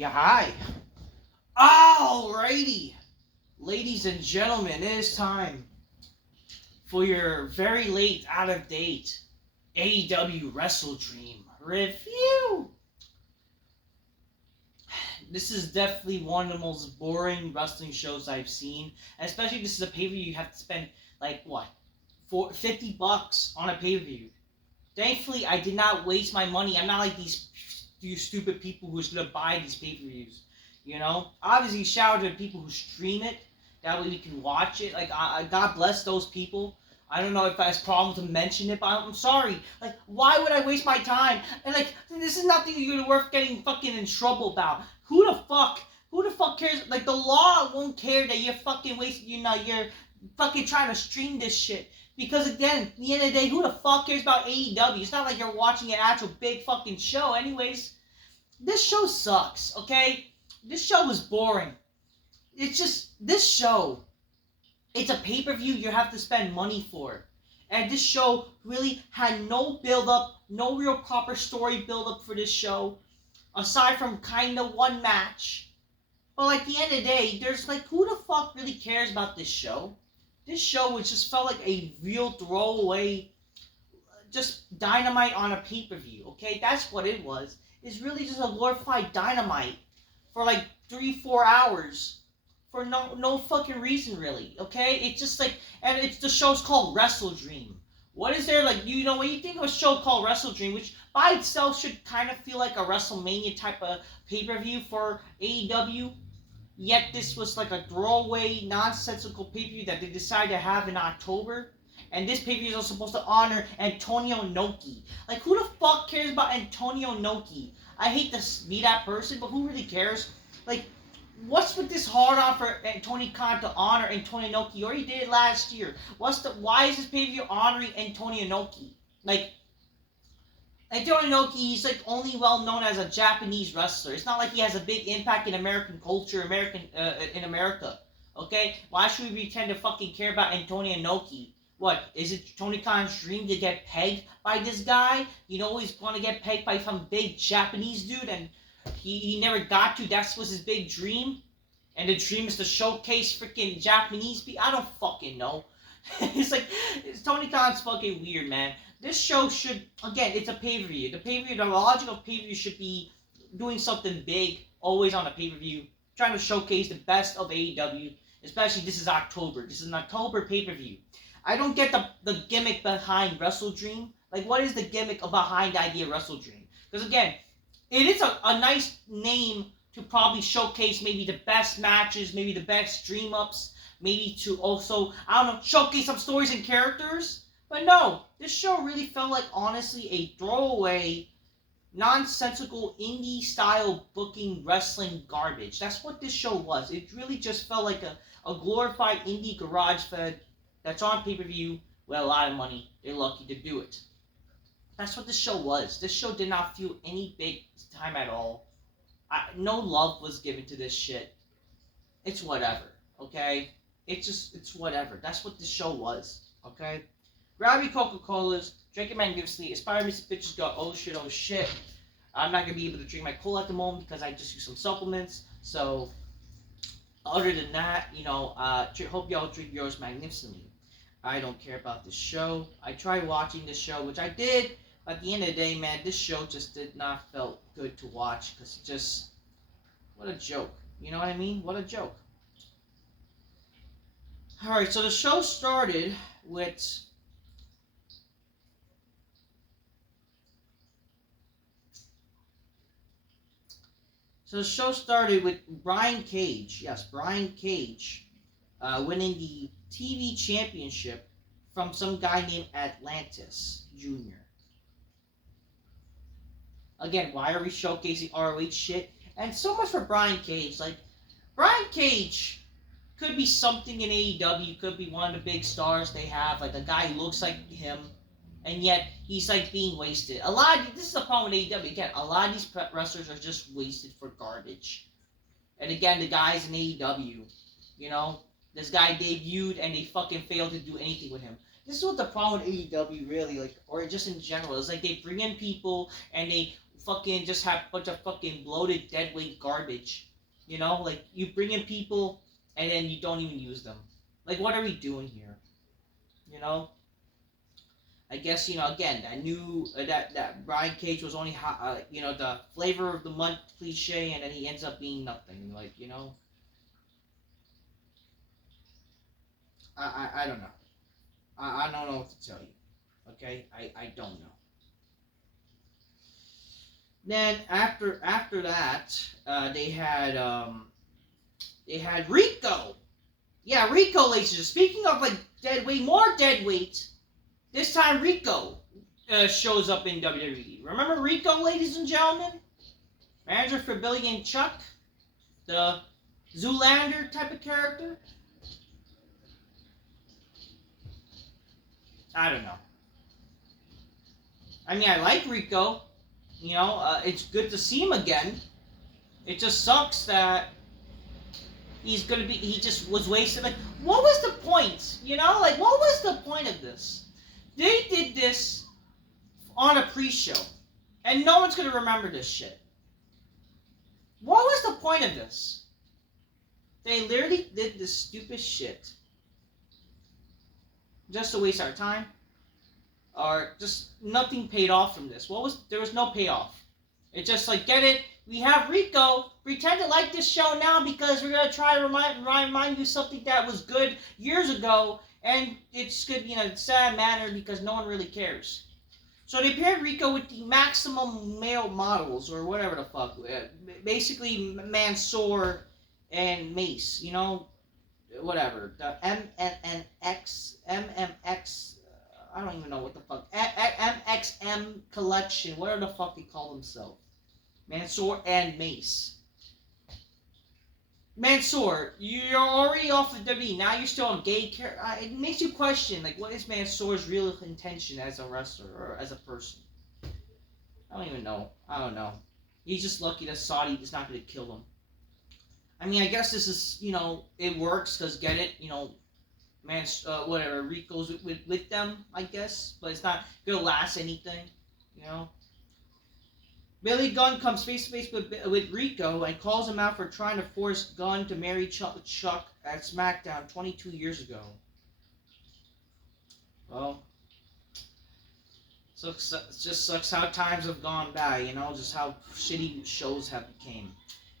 Yeah, hi. Alrighty. Ladies and gentlemen, it is time for your very late, out of date AEW WrestleDream review. This is definitely one of the most boring wrestling shows I've seen. Especially this is a pay-per-view you have to spend like what? $50 on a pay-per-view. Thankfully, I did not waste my money. I'm not like these stupid people who's gonna buy these pay-per-views. You know, obviously, shout out to the people who stream it. That way we can watch it. Like, God bless those people. I don't know if that's a problem to mention it, but I'm sorry. Like, why would I waste my time? And like, this is nothing you're worth getting fucking in trouble about. Who the fuck cares? Like, the law won't care that you're fucking wasting. You're fucking trying to stream this shit. Because again, at the end of the day, who the fuck cares about AEW? It's not like you're watching an actual big fucking show. Anyways, this show sucks, okay? This show was boring. It's just, this show, it's a pay-per-view you have to spend money for. And this show really had no build-up, no real proper story build-up for this show, aside from kind of one match. But like, at the end of the day, there's like, who the fuck really cares about this show? This show was just felt like a real throwaway, just Dynamite on a pay-per-view, okay? That's what it was. It's really just a glorified Dynamite for like 3-4 hours for no fucking reason, really, okay? It's just like, and it's the show's called WrestleDream. What is there, like, you know, when you think of a show called WrestleDream, which by itself should kind of feel like a WrestleMania type of pay-per-view for AEW, yet this was like a throwaway, nonsensical pay-per-view that they decided to have in October. And this pay-per-view is supposed to honor Antonio Inoki. Like, who the fuck cares about Antonio Inoki? I hate to be that person, but who really cares? Like, what's with this hard on for Tony Khan to honor Antonio Inoki? You already did it last year. Why is this pay-per-view honoring Antonio Inoki? Like, Antonio Inoki, he's like only well known as a Japanese wrestler. It's not like he has a big impact in American culture, in America. Okay, why should we pretend to fucking care about Antonio Inoki? What is it? Tony Khan's dream to get pegged by this guy? You know he's going to get pegged by some big Japanese dude, and he never got to. That was his big dream, and the dream is to showcase freaking Japanese people. I don't fucking know. It's Tony Khan's fucking weird, man. This show should, again, it's a pay-per-view. The logic of pay-per-view should be doing something big, always on a pay-per-view, trying to showcase the best of AEW, especially this is October. This is an October pay-per-view. I don't get the gimmick behind WrestleDream. Like, what is the gimmick behind the idea of WrestleDream? Because, again, it is a nice name to probably showcase maybe the best matches, maybe the best dream-ups, maybe to also, I don't know, showcase some stories and characters. But no, this show really felt like, honestly, a throwaway, nonsensical, indie-style booking wrestling garbage. That's what this show was. It really just felt like a glorified indie garage fed that's on pay-per-view with a lot of money. They're lucky to do it. That's what this show was. This show did not feel any big time at all. No love was given to this shit. It's whatever, okay? It's whatever. That's what this show was, okay? Grab your Coca-Colas, drink it magnificently, aspire me some bitches go, oh shit. I'm not going to be able to drink my cola at the moment because I just use some supplements. So, other than that, hope y'all drink yours magnificently. I don't care about this show. I tried watching this show, which I did. At the end of the day, man, this show just did not felt good to watch because just, what a joke. You know what I mean? What a joke. Alright, so the show started with Brian Cage. Yes, Brian Cage winning the TV championship from some guy named Atlantis Jr. Again, why are we showcasing ROH shit? And so much for Brian Cage. Like, Brian Cage could be something in AEW, could be one of the big stars they have. Like, a guy who looks like him, and yet he's like being wasted. This is the problem with AEW. Again, a lot of these wrestlers are just wasted for garbage. And again, the guys in AEW, this guy debuted and they fucking failed to do anything with him. This is what the problem with AEW really, like, or just in general, is like they bring in people and they fucking just have a bunch of fucking bloated deadweight garbage. You know, like you bring in people and then you don't even use them. Like, what are we doing here? You know. I guess, you know, again, that new that Brian Cage was only you know, the flavor of the month cliche, and then he ends up being nothing. Like, you know, I don't know. I don't know what to tell you. Okay, I don't know. Then after that, they had Rico. Yeah, Rico, ladies and gentlemen. Speaking of like deadweight, more deadweight. This time Rico shows up in WWE. Remember Rico, ladies and gentlemen? Manager for Billy and Chuck, the Zoolander type of character. I don't know. I mean, I like Rico. You know, it's good to see him again. It just sucks that he just was wasted. Like, what was the point? You know, like, what was the point of this? They did this on a pre-show, and no one's gonna remember this shit. What was the point of this? They literally did this stupid shit just to waste our time, or just nothing paid off from this. There was no payoff. It's just like, get it? We have Rico. Pretend to like this show now because we're gonna try to remind you something that was good years ago, and it's gonna be in a sad manner because no one really cares. So they paired Rico with the Maximum Male Models, or whatever the fuck. Basically, Mansoor and Mace. You know, whatever. The MMX. I don't even know what the fuck. MXM collection, whatever the fuck they call themselves. Mansoor and Mace. Mansoor, you're already off of WWE. Now you're still on gay character. It makes you question, like, what is Mansoor's real intention as a wrestler or as a person? I don't even know. I don't know. He's just lucky that Saudi is not going to kill him. I mean, I guess this is, you know, it works because, get it, you know, whatever, Rico's with them, I guess, but it's not gonna last anything, you know. Billy Gunn comes face to face with Rico and calls him out for trying to force Gunn to marry Chuck at SmackDown 22 years ago. Well, so it just sucks how times have gone by, you know, just how shitty shows have become.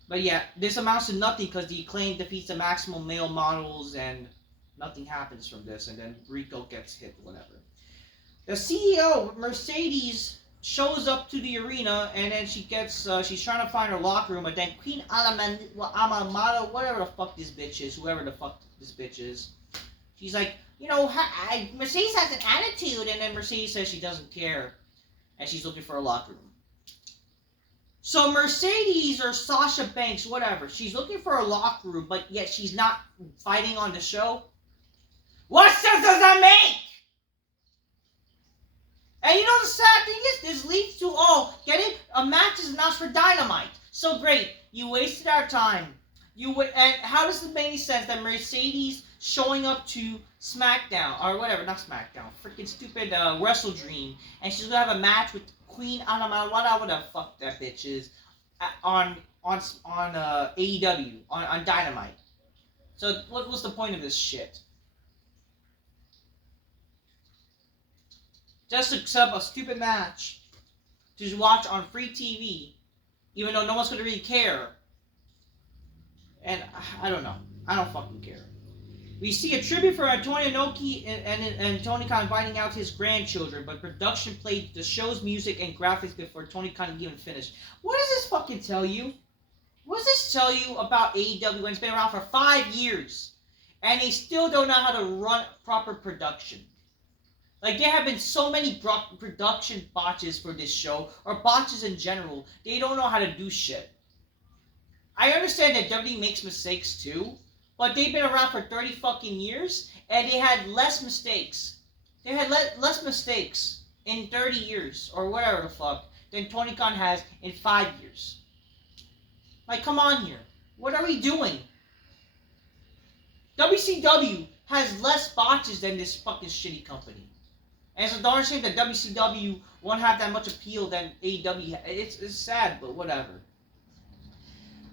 But yeah, this amounts to nothing because the Acclaim defeats the Maximum Male Models and nothing happens from this, and then Rico gets hit, whatever. The CEO, Mercedes, shows up to the arena, and then she's trying to find her locker room, but then Queen Amamata, whatever the fuck this bitch is, whoever the fuck this bitch is, she's like, you know, Mercedes has an attitude, and then Mercedes says she doesn't care, and she's looking for a locker room. So Mercedes or Sasha Banks, whatever, she's looking for a locker room, but yet she's not fighting on the show. What sense does that make? And you know the sad thing is, this leads to, get it? A match is announced for Dynamite. So great, you wasted our time. And how does it make any sense that Mercedes showing up to SmackDown, or whatever, not SmackDown, freaking stupid WrestleDream, and she's gonna have a match with Queen Anna, whatever the fuck that bitch is, on AEW, on Dynamite. So what was the point of this shit? Just to set up a stupid match to watch on free TV, even though no one's gonna really care. And I don't know. I don't fucking care. We see a tribute for Antonio Inoki and Tony Khan inviting out his grandchildren, but production played the show's music and graphics before Tony Khan even finished. What does this fucking tell you? What does this tell you about AEW when it's been around for 5 years, and they still don't know how to run proper production? Like, there have been so many production botches for this show, or botches in general. They don't know how to do shit. I understand that WWE makes mistakes too, but they've been around for 30 fucking years, and they had less mistakes. They had less mistakes in 30 years, or whatever the fuck, than Tony Khan has in 5 years. Like, come on here. What are we doing? WCW has less botches than this fucking shitty company. And it's a darn shame that WCW won't have that much appeal than AEW. It's sad, but whatever.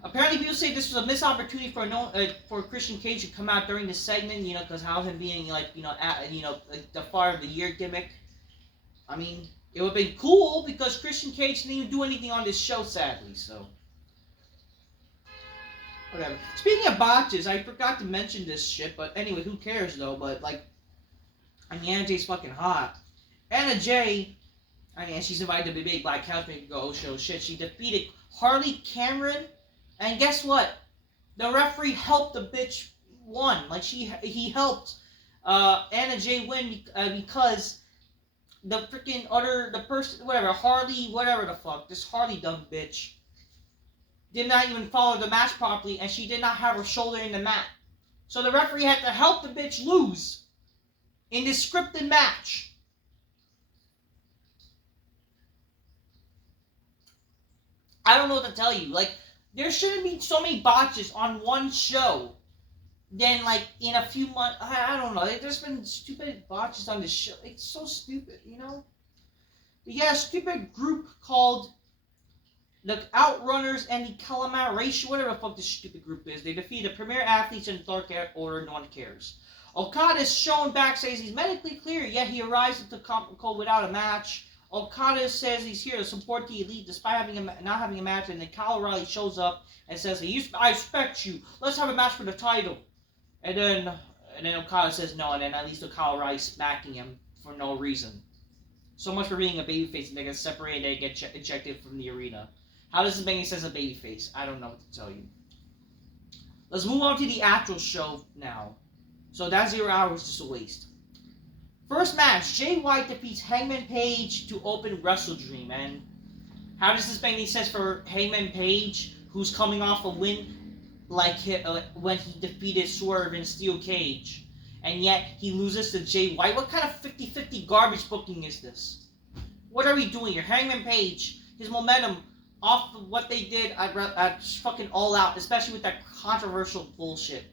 Apparently, people say this was a missed opportunity for Christian Cage to come out during this segment, because how him being like the Fire of the Year gimmick. I mean, it would have been cool because Christian Cage didn't even do anything on this show, sadly. So, whatever. Speaking of botches, I forgot to mention this shit, but anyway, who cares though? But like, Anna Jay's fucking hot. Anna Jay, she's invited to the big black couch, make her go, oh shit. She defeated Harley Cameron. And guess what? The referee helped the bitch won. Like he helped Anna Jay win because the freaking Harley, whatever the fuck, this Harley dumb bitch did not even follow the match properly, and she did not have her shoulder in the mat. So the referee had to help the bitch lose in this scripted match. I don't know what to tell you. Like, there shouldn't be so many botches on one show. Then, like, in a few months, I don't know. There's been stupid botches on this show. It's so stupid, We got a stupid group called the Outrunners and the Calamari, whatever the fuck this stupid group is. They defeated premier athletes in Dark Order. No one cares. Okada is shown backstage. He's medically clear, yet he arrives at the Cold without a match. Okada says he's here to support the Elite despite not having a match, and then Kyle O'Reilly shows up and says, I respect you. Let's have a match for the title. And then Okada says no, and then at least Kyle O'Reilly smacking him for no reason. So much for being a babyface, and they get separated and get ejected from the arena. How does this make any sense as a babyface? I don't know what to tell you. Let's move on to the actual show now. So that 0 hours is just a waste. First match, Jay White defeats Hangman Page to open WrestleDream. And how does this make any sense for Hangman Page, who's coming off a win like when he defeated Swerve in Steel Cage, and yet he loses to Jay White? What kind of 50-50 garbage booking is this? What are we doing here? Hangman Page, his momentum off of what they did at fucking All Out, especially with that controversial bullshit.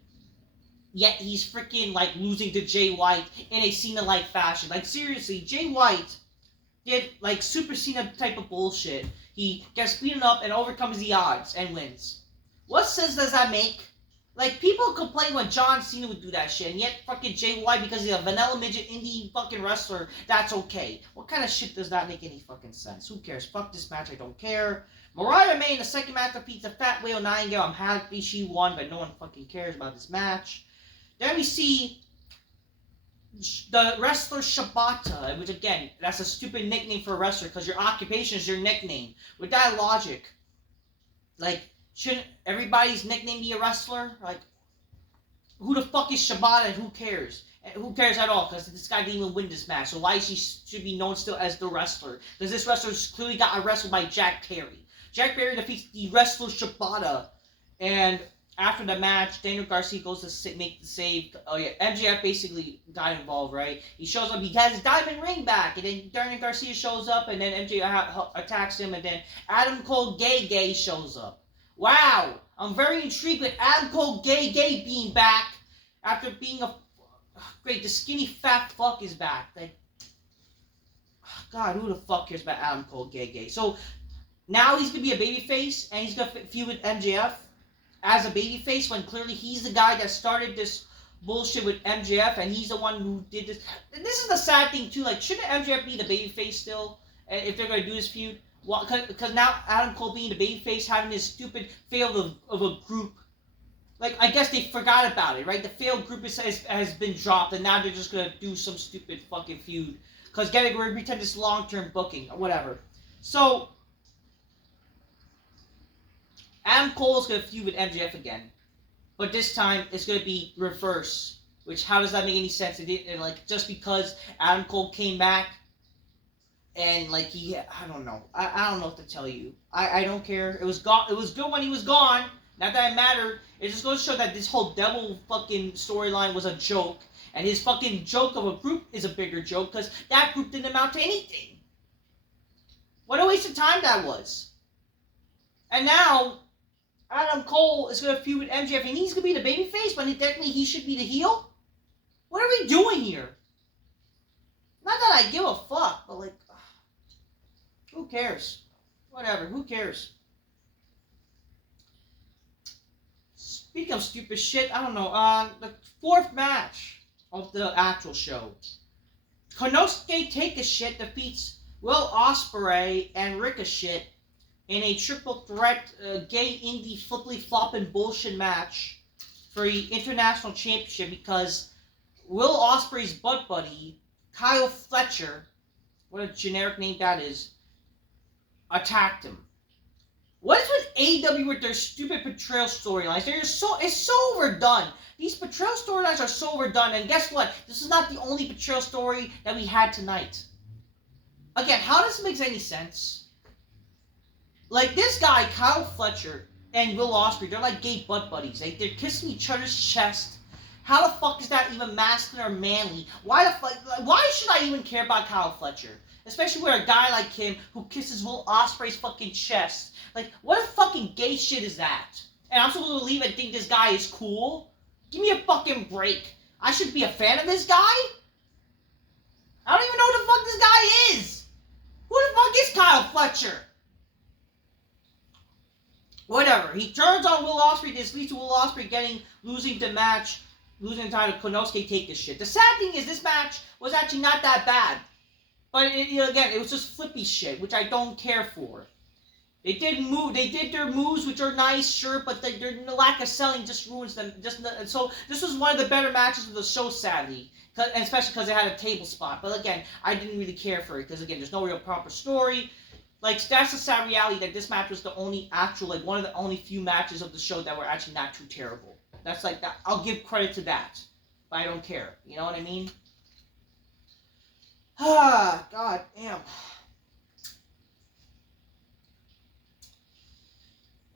Yet he's freaking, like, losing to Jay White in a Cena-like fashion. Like, seriously, Jay White did, like, Super Cena type of bullshit. He gets beaten up and overcomes the odds and wins. What sense does that make? Like, people complain when John Cena would do that shit, and yet fucking Jay White, because he's a vanilla midget indie fucking wrestler, that's okay. What kind of shit does that make any fucking sense? Who cares? Fuck this match, I don't care. Mariah May in the second match defeats the Fat Whale Nightingale. I'm happy she won, but no one fucking cares about this match. Then we see the wrestler Shibata, which again, that's a stupid nickname for a wrestler because your occupation is your nickname. With that logic, like, shouldn't everybody's nickname be a wrestler? Like, who the fuck is Shibata and who cares? And who cares at all? Because this guy didn't even win this match. So why should be known still as the wrestler? Because this wrestler clearly got wrestled by Jack Perry. Jack Perry defeats the wrestler Shibata, and after the match, Daniel Garcia goes to make the save. Oh yeah, MJF basically got involved, right? He shows up, he has his diamond ring back, and then Daniel Garcia shows up, and then MJF attacks him, and then Adam Cole Gay shows up. Wow, I'm very intrigued with Adam Cole Gay being back after being great. The skinny fat fuck is back. Like, God, who the fuck cares about Adam Cole Gay? So now he's gonna be a babyface, and he's gonna feud with MJF as a babyface when clearly he's the guy that started this bullshit with MJF, and he's the one who did this. And this is the sad thing too. Like, shouldn't MJF be the babyface still if they're gonna do this feud? Well, because now Adam Cole being the babyface, having this stupid fail of a group. Like, I guess they forgot about it, right? The failed group has been dropped, and now they're just gonna do some stupid fucking feud. Because we're gonna pretend it's long-term booking or whatever. So Adam Cole is going to feud with MJF again. But this time, it's going to be reverse. Which, how does that make any sense? Like, just because Adam Cole came back, and, like, I don't know. I don't know what to tell you. I don't care. It was good when he was gone. Not that it mattered. It just goes to show that this whole devil fucking storyline was a joke. And his fucking joke of a group is a bigger joke, because that group didn't amount to anything. What a waste of time that was. And now Adam Cole is going to feud with MJF, and he's going to be the babyface, but technically he should be the heel? What are we doing here? Not that I give a fuck, but like, who cares? Whatever, who cares? Speaking of stupid shit, I don't know, the fourth match of the actual show. Konosuke Takeshita defeats Will Ospreay and Ricochet in a triple threat gay Indy flippily flopping bullshit match for the International Championship because Will Ospreay's butt buddy, Kyle Fletcher, what a generic name that is, attacked him. What is with AEW with their stupid betrayal storylines? It's so overdone. These betrayal storylines are so overdone, and guess what? This is not the only betrayal story that we had tonight. Again, how does it make any sense? Like, this guy, Kyle Fletcher, and Will Ospreay, they're like gay butt buddies. They're kissing each other's chest. How the fuck is that even masculine or manly? Why should I even care about Kyle Fletcher? Especially with a guy like him who kisses Will Ospreay's fucking chest. Like, what a fucking gay shit is that? And I'm supposed to believe and think this guy is cool? Give me a fucking break. I should be a fan of this guy? I don't even know who the fuck this guy is. Who the fuck is Kyle Fletcher? Whatever. He turns on Will Ospreay. This leads to Will Ospreay losing the match, losing the title. Konosuke take this shit. The sad thing is this match was actually not that bad. But again, it was just flippy shit, which I don't care for. They did their moves, which are nice, sure, but their lack of selling just ruins them. So this was one of the better matches of the show, sadly, and especially because it had a table spot. But again, I didn't really care for it because again, there's no real proper story. Like, that's the sad reality that this match was the only actual, like, one of the only few matches of the show that were actually not too terrible. That's like that. I'll give credit to that, but I don't care. You know what I mean? Ah, god damn.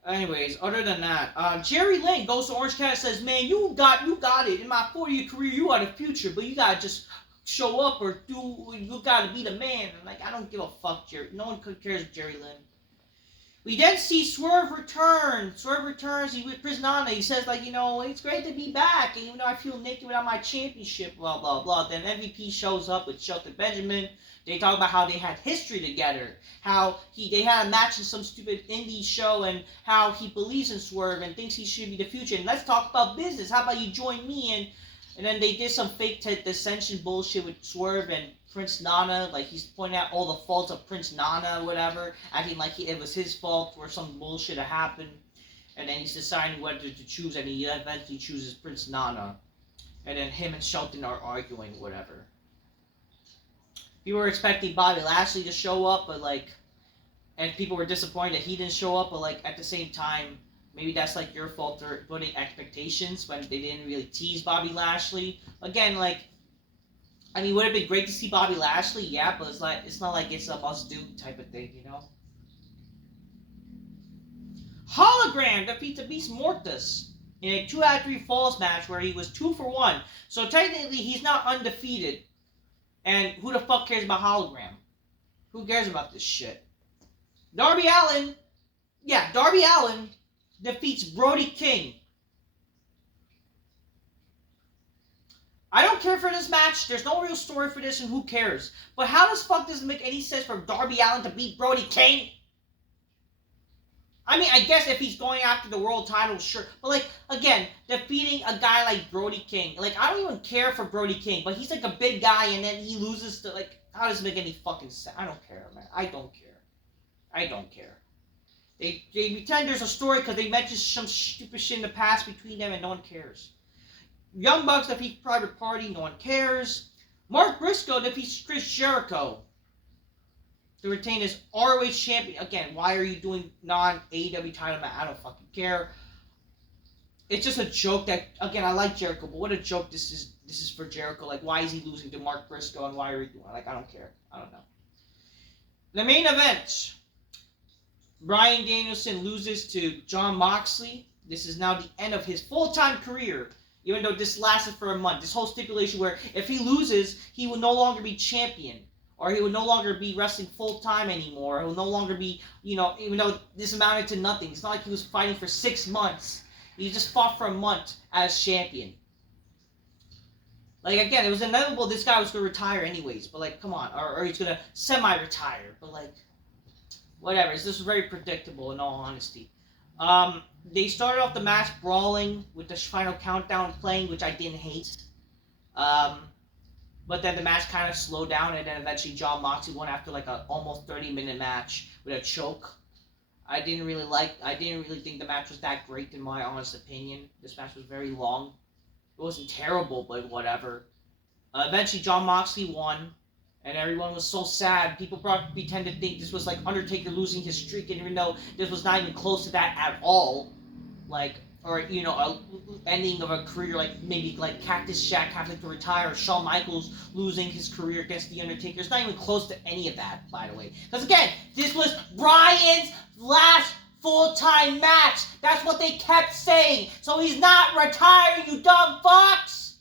Anyways, other than that, Jerry Lynn goes to Orange Cat and says, "Man, you got it. In my 4-year career, you are the future, but you gotta just show up or you gotta be the man." And like, I don't give a fuck, Jerry. No one cares, Jerry Lynn. We then see Swerve return. Swerve returns. He with Prisnana. He says, like, it's great to be back, and even though I feel naked without my championship, blah blah blah. Then MVP shows up with Shelton Benjamin. They talk about how they had history together, how they had a match in some stupid indie show, and how he believes in Swerve and thinks he should be the future. And let's talk about business. How about you join me? And then they did some fake dissension bullshit with Swerve and Prince Nana. Like, he's pointing out all the faults of Prince Nana or whatever, acting like it was his fault for some bullshit to happen. And then he's deciding whether to choose, and he eventually chooses Prince Nana. And then him and Shelton are arguing, whatever. People were expecting Bobby Lashley to show up, but and people were disappointed that he didn't show up, but at the same time, maybe that's your fault for putting expectations when they didn't really tease Bobby Lashley. Again, would it have been great to see Bobby Lashley? Yeah, but it's not like it's a must-do type of thing, Hologram defeats Beast Mortis in a 2 out of 3 falls match where he was 2 for 1. So technically, he's not undefeated. And who the fuck cares about Hologram? Who cares about this shit? Darby Allin defeats Brody King. I don't care for this match. There's no real story for this, and who cares? But how does it make any sense for Darby Allin to beat Brody King? I mean, I guess if he's going after the world title, sure. But, again, defeating a guy like Brody King. I don't even care for Brody King, but he's, a big guy, and then he loses to, how does it make any fucking sense? I don't care, man. I don't care. They pretend there's a story because they mentioned some stupid shit in the past between them, and no one cares. Young Bucks defeat Private Party, no one cares. Mark Briscoe defeats Chris Jericho to retain his ROH champion. Again, why are you doing non-AEW title match? I don't fucking care. It's just a joke that, again, I like Jericho, but what a joke this is for Jericho. Why is he losing to Mark Briscoe, and why are we doing it? I don't care. I don't know. The main event. Bryan Danielson loses to Jon Moxley. This is now the end of his full-time career, even though this lasted for a month. This whole stipulation where if he loses, he will no longer be champion. Or he would no longer be wrestling full-time anymore. He will no longer be, even though this amounted to nothing. It's not like he was fighting for 6 months. He just fought for a month as champion. Like, again, it was inevitable this guy was going to retire anyways, but, like, come on. Or he's going to semi-retire, but, like, whatever. This was very predictable, in all honesty. They started off the match brawling with the final countdown playing, which I didn't hate. But then the match kind of slowed down, and then eventually Jon Moxley won after, like, a almost 30-minute match with a choke. I didn't really think the match was that great, in my honest opinion. This match was very long. It wasn't terrible, but whatever. Eventually, Jon Moxley won, and everyone was so sad. People probably tend to think this was like Undertaker losing his streak, and even though this was not even close to that at all, like, or you know, a ending of a career, like maybe like Cactus Jack having to retire, or Shawn Michaels losing his career against the Undertaker. It's not even close to any of that, by the way. Because again, this was Bryan's last full-time match. That's what they kept saying. So he's not retiring, you dumb fucks.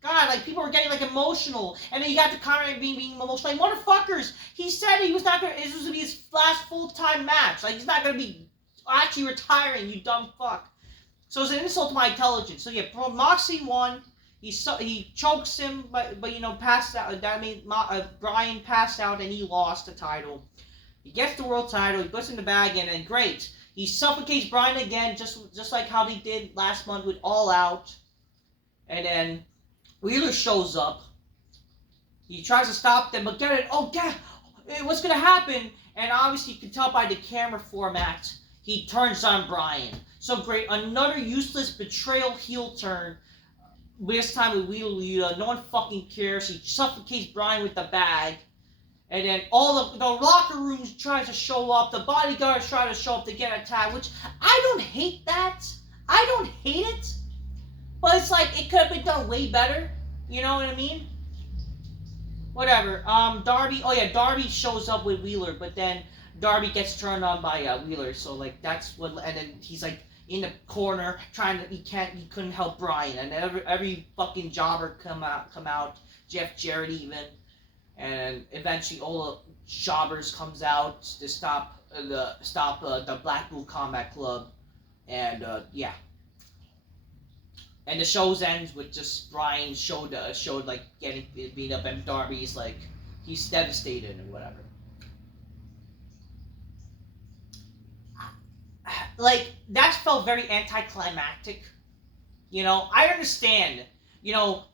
God, like, people were getting, like, emotional. And then you got the comment being emotional. Like, motherfuckers, he said he was not going to, this was going to be his last full-time match. Like, he's not going to be actually retiring, you dumb fuck. So it's an insult to my intelligence. So, yeah, Moxley won. He chokes him, but you know, passed out. That means Bryan passed out and he lost the title. He gets the world title, he puts it in the bag, and then great. He suffocates Bryan again, just like how he did last month with All Out. And then Wheeler shows up. He tries to stop them, but get it. Oh, God, what's going to happen? And obviously, you can tell by the camera format, he turns on Bryan. So great. Another useless betrayal heel turn. This time with Wheeler. No one fucking cares. He suffocates Bryan with the bag. And then all the locker rooms try to show up. The bodyguards try to show up to get attacked, which I don't hate that. I don't hate it. But it's like, it could have been done way better. You know what I mean? Whatever. Darby shows up with Wheeler, but then Darby gets turned on by Wheeler. So, like, that's what, and then he's, like, in the corner he couldn't help Bryan. And every fucking jobber come out. Jeff Jarrett even. And eventually all the jobbers comes out to stop the Blackpool Combat Club, and yeah. And the show ends with just Bryan showed like getting beat up, and Darby's like he's devastated and whatever. Like, that felt very anticlimactic. You know, I understand. You know,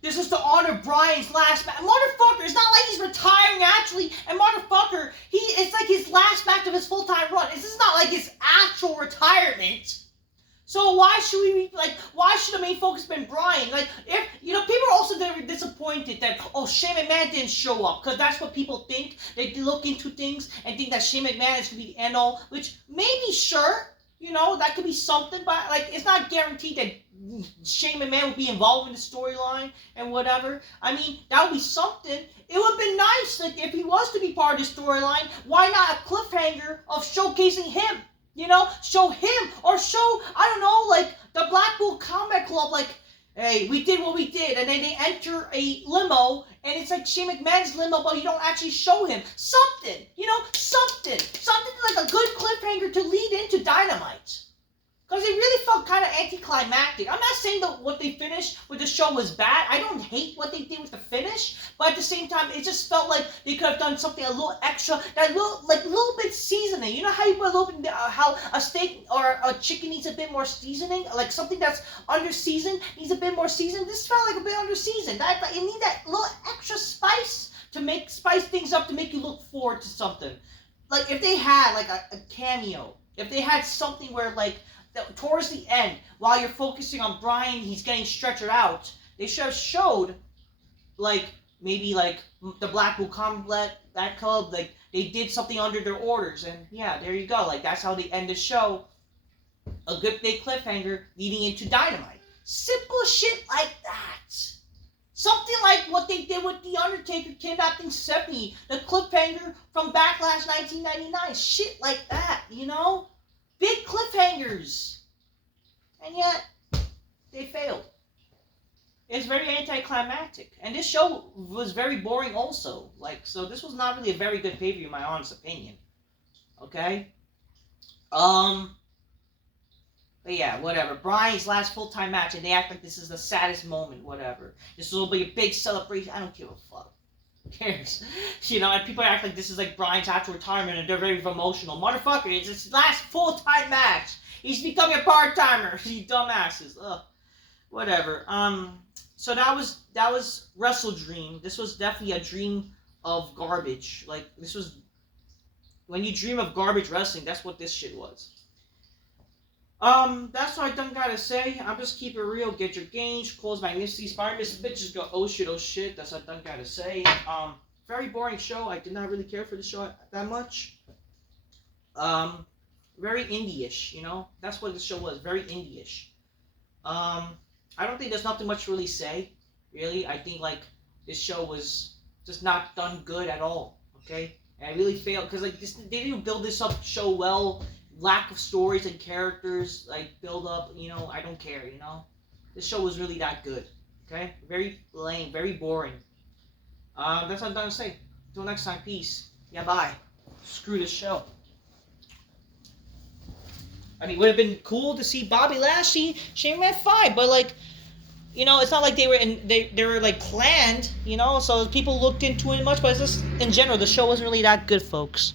this is to honor Bryan's last match. Motherfucker, it's not like he's retiring actually. And motherfucker, it's like his last match of his full-time run. This is not like his actual retirement. So why should the main focus been Bryan? Like, if, you know, people are also very disappointed that, Shane McMahon didn't show up. Because that's what people think. They look into things and think that Shane McMahon is going to be the end-all. Which, maybe, sure. You know, that could be something, but, like, it's not guaranteed that Shane McMahon would be involved in the storyline and whatever. I mean, that would be something. It would have been nice, like, if he was to be part of the storyline, why not a cliffhanger of showcasing him? You know, show him, or show, I don't know, like, the Blackpool Combat Club, like, hey, we did what we did, and then they enter a limo, and it's like Shane McMahon's limo, but you don't actually show him. Something, you know, something like a good cliffhanger to lead into Dynamite. Because it really felt kind of anticlimactic. I'm not saying that what they finished with the show was bad. I don't hate what they did with the finish. But at the same time, it just felt like they could have done something a little extra. That little bit seasoning. You know how you put a little bit, how a steak or a chicken needs a bit more seasoning? Like something that's under-seasoned needs a bit more seasoning. This felt like a bit under-seasoned. You need that little extra spice to spice things up to make you look forward to something. Like if they had like a cameo. If they had something where like, towards the end, while you're focusing on Bryan, he's getting stretchered out, they should have showed, like, maybe, like, the Blackpool Combat, that club, like, they did something under their orders, and, yeah, there you go, like, that's how they end the show, a good big cliffhanger leading into Dynamite. Simple shit like that. Something like what they did with The Undertaker kidnapping Stephanie, the cliffhanger from Backlash 1999, shit like that, you know? Big cliffhangers. And yet, they failed. It's very anticlimactic. And this show was very boring also. Like, so this was not really a very good pay-per-view in my honest opinion. Okay? But yeah, whatever. Bryan's last full-time match, and they act like this is the saddest moment, whatever. This will be a big celebration. I don't give a fuck. Who cares? You know, and people act like this is like Bryan's actual retirement, and they're very emotional. Motherfucker, it's his last full-time match. He's becoming a part-timer. You dumbasses. Ugh. Whatever. So that was WrestleDream. This was definitely a dream of garbage. Like, this was... When you dream of garbage wrestling, that's what this shit was. That's what I done gotta say. I'm just keep it real. Get your gains. Close my Misty. Fire Miss Bitches go, oh shit. That's what I done gotta say. Very boring show. I did not really care for the show that much. Very indie-ish, you know? That's what the show was. Very indie-ish. I don't think there's nothing much to really say. Really. I think, like, this show was just not done good at all. Okay? And I really failed. Because, like, they didn't build this up show well. Lack of stories and characters, like, build up, you know, I don't care, you know? This show was really that good, okay? Very lame, very boring. That's what I'm done to say. Until next time, peace. Yeah, bye. Screw this show. I mean, it would have been cool to see Bobby Lashley, Shane Man fight, but, like, you know, it's not like they were, like, planned, you know? So people looked into it much, but it's just, in general, the show wasn't really that good, folks.